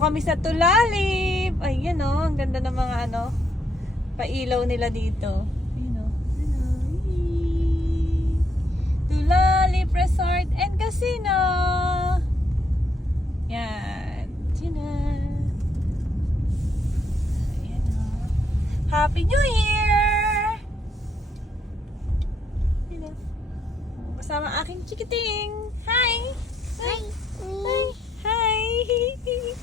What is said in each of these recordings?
Kami sa Tulalip. Ayan o, ang ganda ng mga ano, pailaw nila dito. Ayan o. Tulalip Resort and Casino. Yan. Diyan na. Ayan o. Happy New Year! Ayan o. Kasama aking chikiting. Hi! Hi. Hi! Hi!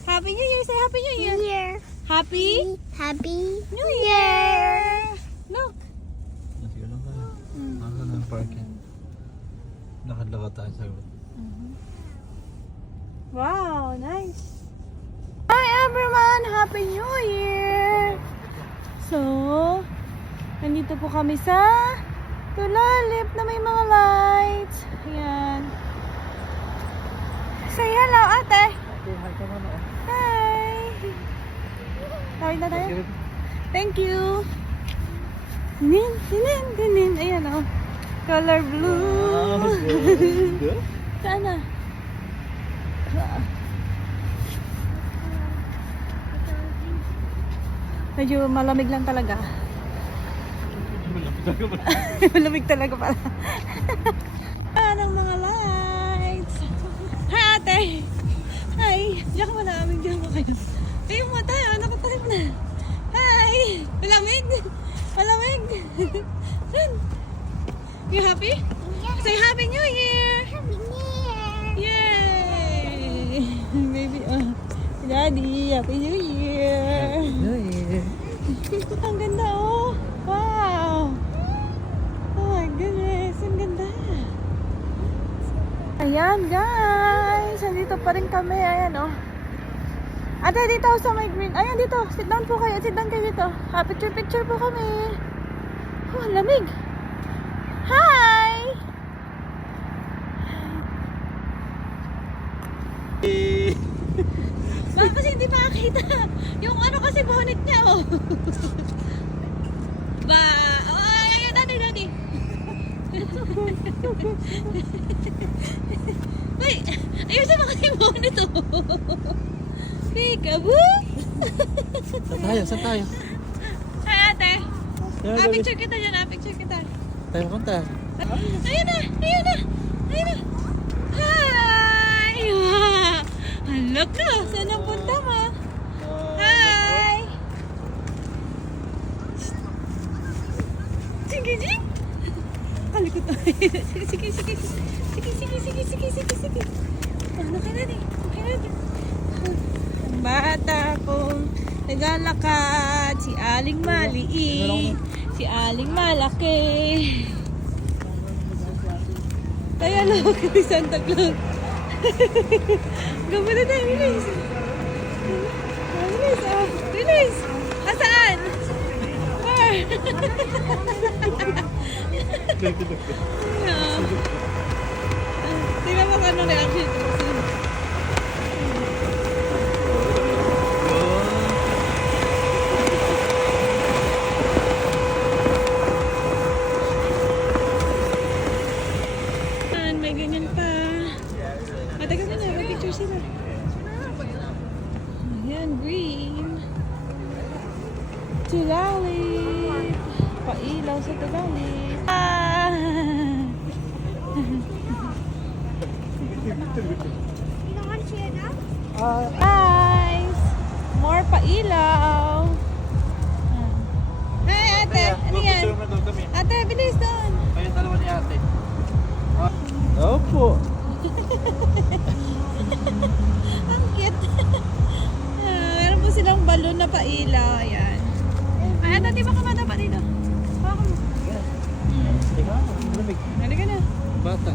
Happy New Year! Say Happy New Year! New Year. Happy Happy New Year! Look! Sige lang tayo. Nasa na yung parking. Nakadlaka tayo sa group. Wow! Nice! Hi everyone! Happy New Year! So, nandito po kami sa Tulalip na may mga lights. Ayan. Say hello, ate! Okay, hi ka muna. Hi! Tawid na tayo? Thank you! Dinin, dinin, dinin. Ayan o. Color blue. Saan na? Medyo malamig lang talaga. Malamig talaga pala. Ng mga lights. Hi ate! Hi! Diyan mo na aming diyan mo kayo. Tayo mo tayo. Nakatayo na. Hi! Malamig! Malamig! Saan? You happy? Yeah. Say Happy New Year! Happy New Year. Yay! Baby, Daddy, Happy New Year! Ang ganda oh! Wow! Oh my goodness! Ang ganda! Ayan guys! Andito pa rin kami. Ayan oh. Ate, dito sa may green. Ayan dito. Sit down po kayo. Sit down kayo dito. Picture po kami. Oh, ang lamig. Hi! Bakit kasi hindi makakita? Yung ano kasi bonnet niya oh. Ba, oh, ayan, dati. Wait, ayusin mo kasi yung bonnet oh. Peekaboo! Saan tayo? Hi ate! Picture kita dyan, picture kita. Tayo punta. Ayun na! Hi! Hala ka! Saan ang punta mo? Hi! Sige! Kalikot na. Sige. Ano ka na ni? Ang bata kong naglalakad, si Aling Maliit, si Aling Malaki. Kaya lang kami Santa Claus. Gabo na tayo, bilis. Bilis. Saan? Where? Tingnan mo kung anong reaction ko. May ganyan pa. Teka muna, may picture sila. Ayan, green. Tulalip. Pailaw sa Tulalip. Guys! More pailaw. Hi, ate. Ano yan? Ate, bilis doon. Kayo dalawa ni ate. Opo. Ang cute. Meron po silang balon na pailaw. Ayan. Ay, ate, di ba kamata pa dito? Baka mo. Teka, lamig. Halika na. Bata.